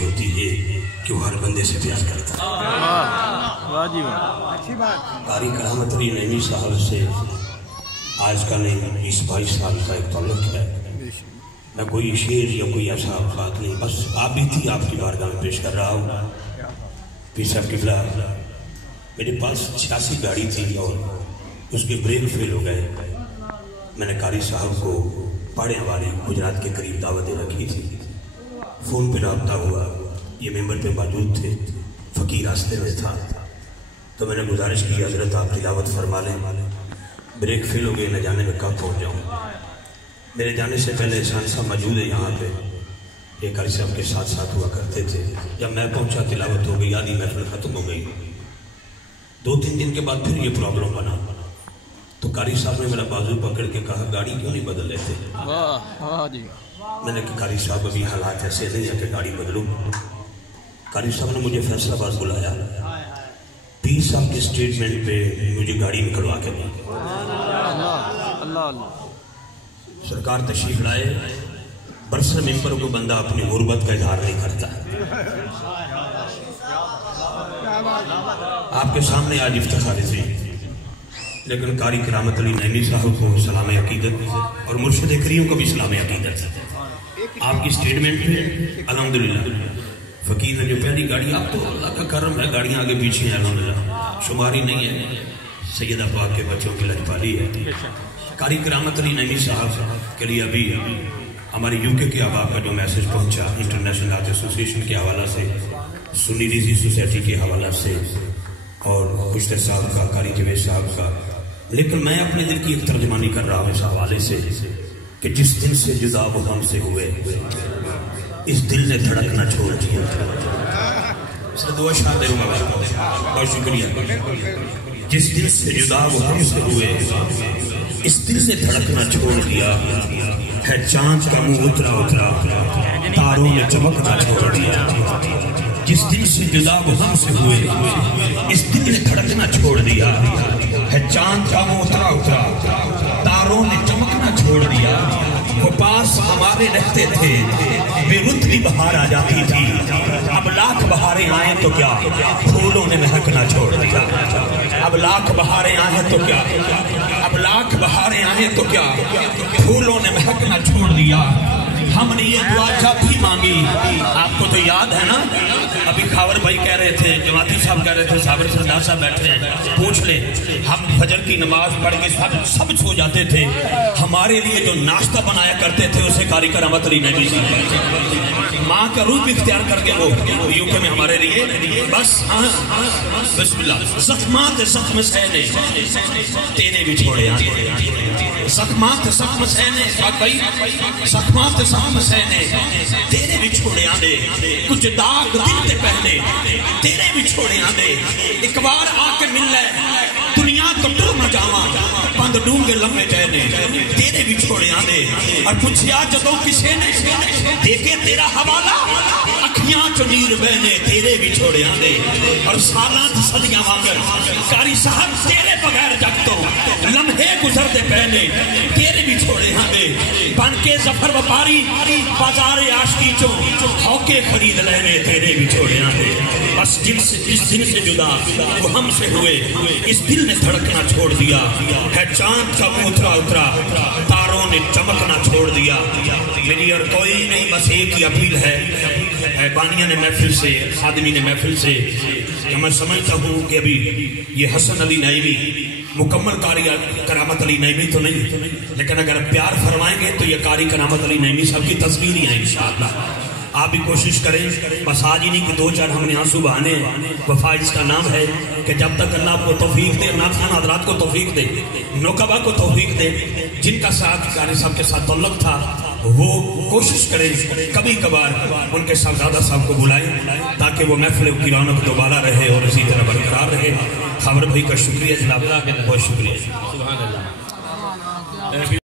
कोशिश होती है कि वो हर बंदे से प्यार करता है। कारी करामत अली नईमी साहब से आज का नहीं 20-22 साल का एक ताल्लुक है। मैं कोई शेर या कोई ऐसा बात नहीं, बस आप भी थी, आपकी बारगाह में पेश कर रहा हूँ। पीर साहब किबला, मेरे पास 86 गाड़ी थी और उसके ब्रेक फेल हो गए। मैंने कारी साहब को पाड़े वाले गुजरात के करीब दावत दे रखी थी। फ़ोन पे रब्ता हुआ, ये मेंबर पे मौजूद थे, फ़कीर रास्ते में था, तो मैंने गुजारिश की हज़रत आप तिलावत फरमा लें, ब्रेक फेल हो गए, न जाने में कब पहुँच जाऊँ। मेरे जाने से पहले एहसान साहब मौजूद है यहाँ पे, एक कारी साहब के साथ साथ हुआ करते थे। जब मैं पहुँचा तिलावत हो गई, आधी महफिल ख़त्म हो गई। 2-3 दिन के बाद फिर ये प्रॉब्लम बना, तो कारी साहब ने मेरा बाजू पकड़ के कहा, गाड़ी क्यों नहीं बदल लेते? मैंने कहा कारी साहब अभी हालात ऐसे नहीं है कि गाड़ी बदलूं। कारी साहब ने मुझे फैसलाबाद बुलाया, पीर साहब के स्टेटमेंट पे मुझे गाड़ी निकलवा के दी। सरकार तशरीफ लाए, बरसर मेंबर को बंदा अपनी गुर्बत का इजहार नहीं करता। आपके सामने आज इफ्तिखार से, लेकिन कारी करामत अली नईमी साहब को सलाम अकीदत और मुर्शिद करीम को भी सलाम अकीदत। आपकी स्टेटमेंट पे अल्हम्दुलिल्लाह फ़कीर ने जो पहली गाड़ी, आप तो अल्लाह का करम है, गाड़ियाँ आगे पीछे हैं अल्हम्दुलिल्लाह, शुमारी नहीं है, सैयदा पाक के बच्चों की लजपाली है। कारी करामत अली नईमी साहब के लिए अभी हमारे यूके के अहबाब का जो मैसेज पहुँचा, इंटरनेशनल आर्ट एसोसिएशन के हवाला से, सुन्नी रिजी सोसाइटी के हवाला से, और कुश्तर साहब का, कारी जवेद साहब का, लेकिन मैं अपने दिल की एक तर्जमानी कर रहा हूँ इस हवाले से कि जिस दिन से जुदा वो हमसे हुए, इस दिल ने धड़कना छोड़ दिया। दुआ शाह दे दूंगा, बहुत शुक्रिया। जिस दिन से जुदा वो हमसे हुए, इस दिल ने धड़कना छोड़ दिया, है चांद का मुंह उतरा उतरा, तारों ने चमकना छोड़ दिया। जिस दिन से जुदा वो हमसे हुए, इस दिल ने धड़कना छोड़ दिया, है चांद का मुंह उतरा उतरा, तारों ने चमकना छोड़ दिया। वो पास हमारे रहते थे, बेरुत भी बहार आ जाती थी, अब लाख बहारें आए तो क्या, फूलों ने महकना छोड़ दिया। अब लाख बहारें आए तो क्या, अब लाख बहारें आए तो क्या, फूलों ने महकना छोड़ दिया। हमने ये दुआ जब भी मांगी, आपको तो याद है ना, अभी खावर भाई कह रहे थे, जमाती साहब कह रहे थे, साबर सरदार साहब बैठे हैं, पूछ ले, हम फजर की नमाज पढ़ के सब सो जाते थे, हमारे लिए जो नाश्ता बनाया करते थे उसे कारी करामत अली नईमी साहब माँ का रूप इख्तियार करके वो यूके में हमारे लिए, बस हाँ बिस्मिल्लाह, ज़ख्मात ज़ख्म सहने तेरे भी छोड़े, ज़ख्मात ज़ख्म सहने, ज़ख्मात ज़ख्म सहने तेरे भी छोड़े आने, कुछ दाग दिल ते पहने तेरे भी छोड़े आने, एक बार आके मिल ले दुनिया तो टुर न जावा, बंद डूंगे लम्बे कहने तेरे भी छोड़े आने। और पूछया जदों किसे ने देखे तेरा हवाला, अखियां च नीर बहने तेरे भी छोड़े आने। और सालां सदियां वांगर कारी साहब तेरे बगैर जग तो लम्हे गुजरते पहने तेरे भी छोड़े आने। बन के जफर व्यापारी बाजार आशिकी चो हौके खरीद लेने तेरे भी छोड़े आने। बस जिस दिन से जुदा वो हमसे हुए, इस दिल ने धड़कना छोड़ दिया, है चांद का उतरा उतरा, तारों ने चमकना छोड़ दिया। मेरी और कोई नहीं, बस एक ही अपील है बानिया ने महफिल से, खादमी ने महफिल से, मैं समझता हूँ कि अभी ये हसन अली नईमी मुकम्मल कारी करामत अली नईमी तो नहीं, लेकिन अगर प्यार फरमाएंगे तो ये कारी करामत अली नईमी साहब की तस्वीर ही है इंशाअल्लाह। आप भी कोशिश करें, बस आज ही नहीं कि 2-4 हमने आंसू बहाने। वफा इसका नाम है कि जब तक अल्लाह आपको तौफीक दे, नाथान हज़रात को तौफीक दे, नौकबा को तौफीक दे, जिनका साथ कारी साहब के साथ तल्लुक था, वो कोशिश करें कभी कभार उनके साहबजादा साहब को बुलाएं, ताकि वो महफिल की रौनक दोबारा रहे और इसी तरह बरकरार रहे। खबर भाई का शुक्रिया जनाब, बहुत शुक्रिया।